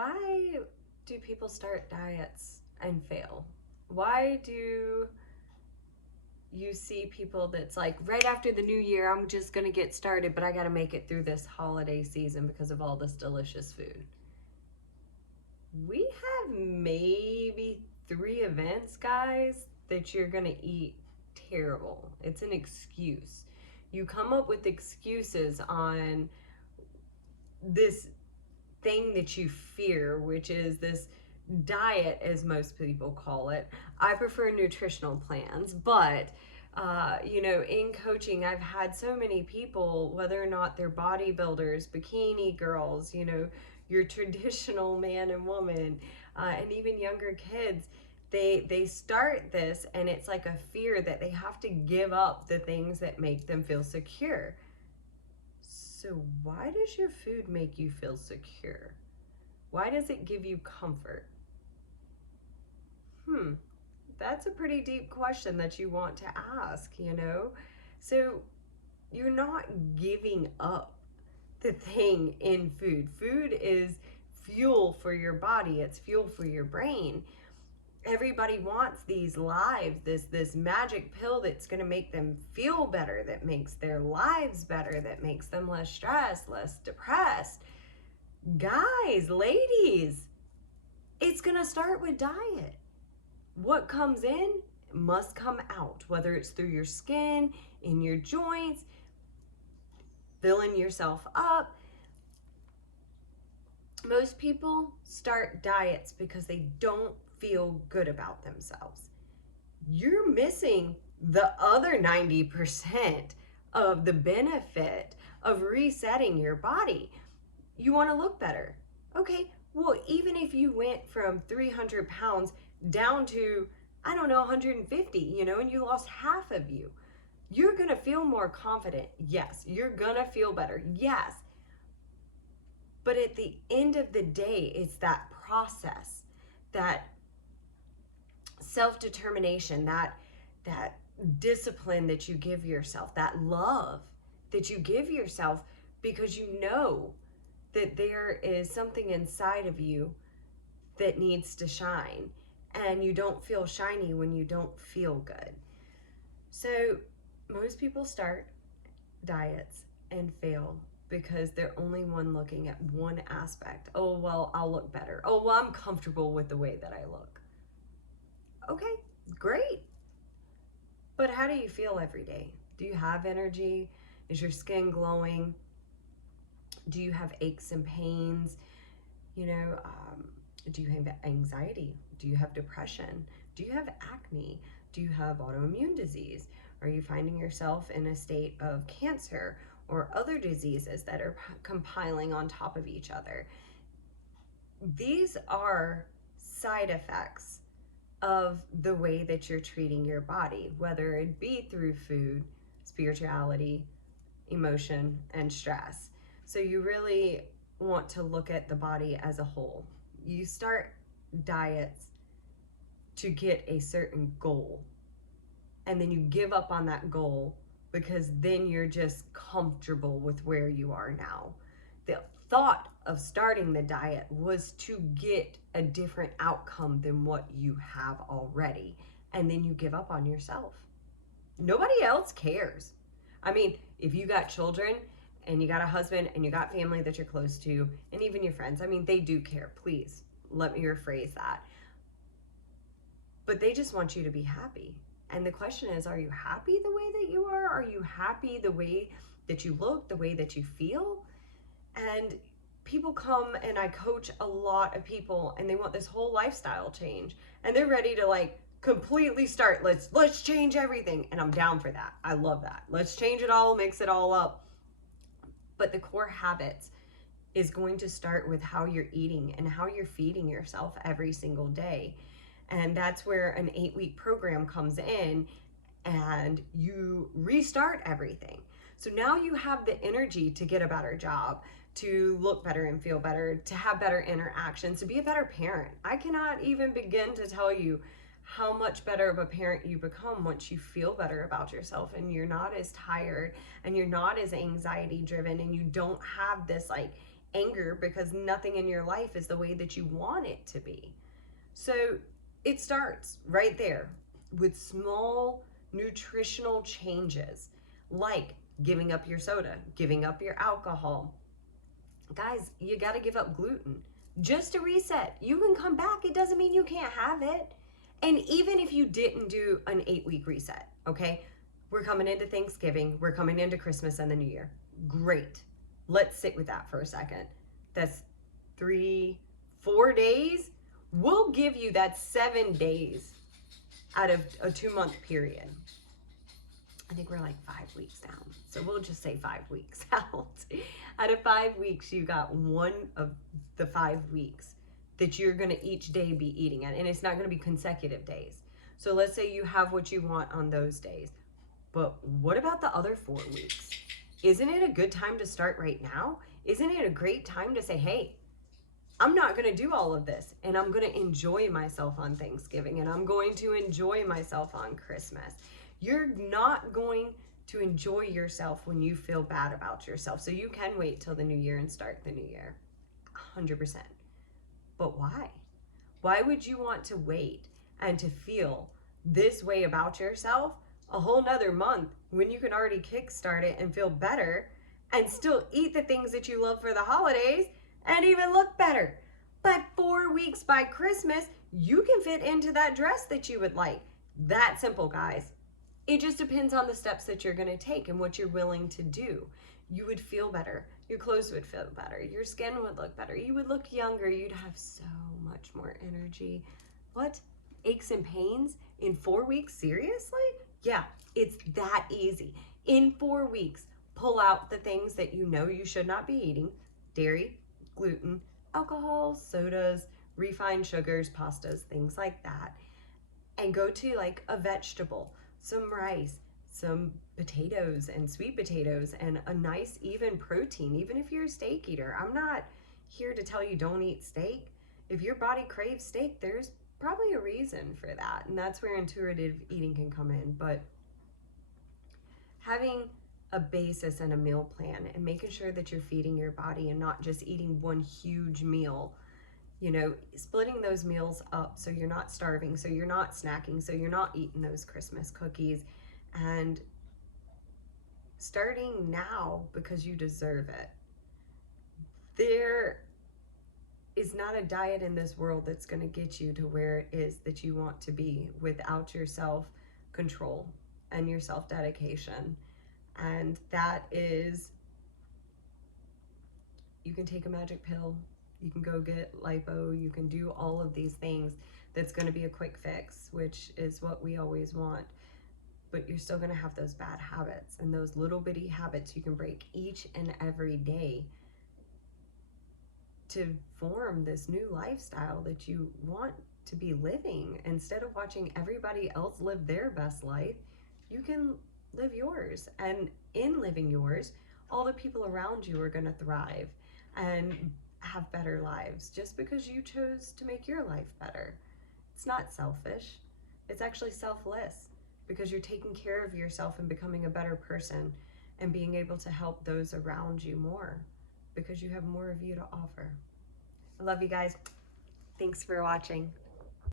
why do people start diets and fail? Why do you see people that's like, right after the new year, I'm just going to get started, but I got to make it through this holiday season because of all this delicious food? We have maybe 3 events, guys, that you're going to eat terrible. It's an excuse. You come up with excuses on this thing that you fear, which is this diet, as most people call it. I prefer nutritional plans, but in coaching, I've had so many people, whether or not they're bodybuilders, bikini girls, your traditional man and woman, and even younger kids. They start this, and it's like a fear that they have to give up the things that make them feel secure. So why does your food make you feel secure? Why does it give you comfort? Hmm, that's a pretty deep question that you want to ask. So you're not giving up the thing in food. Food is fuel for your body, it's fuel for your brain. Everybody wants these lives, this magic pill that's going to make them feel better, that makes their lives better, that makes them less stressed, less depressed. Guys, ladies, it's going to start with diet. What comes in must come out, whether it's through your skin, in your joints, filling yourself up. Most people start diets because they don't feel good about themselves. You're missing the other 90% of the benefit of resetting your body. You want to look better. Okay, well, even if you went from 300 pounds down to, I don't know, 150, and you lost half of you, you're going to feel more confident. Yes. You're going to feel better. Yes. But at the end of the day, it's that process, that self-determination, that discipline that you give yourself, that love that you give yourself, because you know that there is something inside of you that needs to shine, and you don't feel shiny when you don't feel good. So most people start diets and fail because they're only one looking at one aspect. Oh, well, I'll look better. Oh, well, I'm comfortable with the way that I look. Okay, great. But how do you feel every day? Do you have energy? Is your skin glowing? Do you have aches and pains? Do you have anxiety? Do you have depression? Do you have acne? Do you have autoimmune disease? Are you finding yourself in a state of cancer or other diseases that are compiling on top of each other? These are side effects of the way that you're treating your body, whether it be through food, spirituality, emotion, and stress. So you really want to look at the body as a whole. You start diets to get a certain goal, and then you give up on that goal because then you're just comfortable with where you are now. The thought of starting the diet was to get a different outcome than what you have already, and then you give up on yourself. Nobody else cares. I mean, if you got children and you got a husband and you got family that you're close to, and even your friends, I mean, they do care. Please let me rephrase that. But they just want you to be happy. And the question is, are you happy the way that you are? Are you happy the way that you look, the way that you feel? And people come, and I coach a lot of people, and they want this whole lifestyle change, and they're ready to completely start. Let's change everything. And I'm down for that. I love that. Let's change it all, mix it all up. But the core habits is going to start with how you're eating and how you're feeding yourself every single day. And that's where an 8-week program comes in, and you restart everything. So now you have the energy to get a better job, to look better and feel better, to have better interactions, to be a better parent. I cannot even begin to tell you how much better of a parent you become once you feel better about yourself, and you're not as tired, and you're not as anxiety driven, and you don't have this anger because nothing in your life is the way that you want it to be. So it starts right there with small nutritional changes, like giving up your soda, giving up your alcohol. Guys, you got to give up gluten just to reset. You can come back. It doesn't mean you can't have it. And even if you didn't do an 8-week reset, okay, we're coming into Thanksgiving, we're coming into Christmas and the New Year. Great. Let's sit with that for a second. That's 3, 4 days. We'll give you that 7 days out of a 2-month period. I think we're like 5 weeks down. So we'll just say 5 weeks out. Out of 5 weeks, you got one of the 5 weeks that you're going to each day be eating at. And it's not going to be consecutive days. So let's say you have what you want on those days. But what about the other 4 weeks? Isn't it a good time to start right now? Isn't it a great time to say, hey, I'm not going to do all of this, and I'm going to enjoy myself on Thanksgiving, and I'm going to enjoy myself on Christmas. You're not going to enjoy yourself when you feel bad about yourself. So you can wait till the new year and start the new year. 100%. But why? Why would you want to wait and to feel this way about yourself a whole nother month when you can already kickstart it and feel better and still eat the things that you love for the holidays and even look better? By 4 weeks, by Christmas, you can fit into that dress that you would like. That simple, guys. It just depends on the steps that you're going to take and what you're willing to do. You would feel better. Your clothes would feel better. Your skin would look better. You would look younger. You'd have so much more energy. What? Aches and pains in 4 weeks? Seriously? Yeah, it's that easy. In 4 weeks, pull out the things that you know you should not be eating: dairy, gluten, alcohol, sodas, refined sugars, pastas, things like that. And go to like a vegetable, some rice, some potatoes and sweet potatoes, and a nice even protein, even if you're a steak eater. I'm not here to tell you don't eat steak. If your body craves steak, there's probably a reason for that. And that's where intuitive eating can come in. But having a basis and a meal plan and making sure that you're feeding your body and not just eating one huge meal, you know, splitting those meals up so you're not starving, so you're not snacking, so you're not eating those Christmas cookies, and starting now because you deserve it. There is not a diet in this world that's going to get you to where it is that you want to be without your self-control and your self-dedication. And that is, you can take a magic pill, you can go get lipo, you can do all of these things that's going to be a quick fix, which is what we always want. But you're still going to have those bad habits, and those little bitty habits you can break each and every day to form this new lifestyle that you want to be living. Instead of watching everybody else live their best life, you can live yours. And in living yours, all the people around you are going to thrive and have better lives just because you chose to make your life better. It's not selfish. It's actually selfless, because you're taking care of yourself and becoming a better person and being able to help those around you more because you have more of you to offer. I love you guys. Thanks for watching.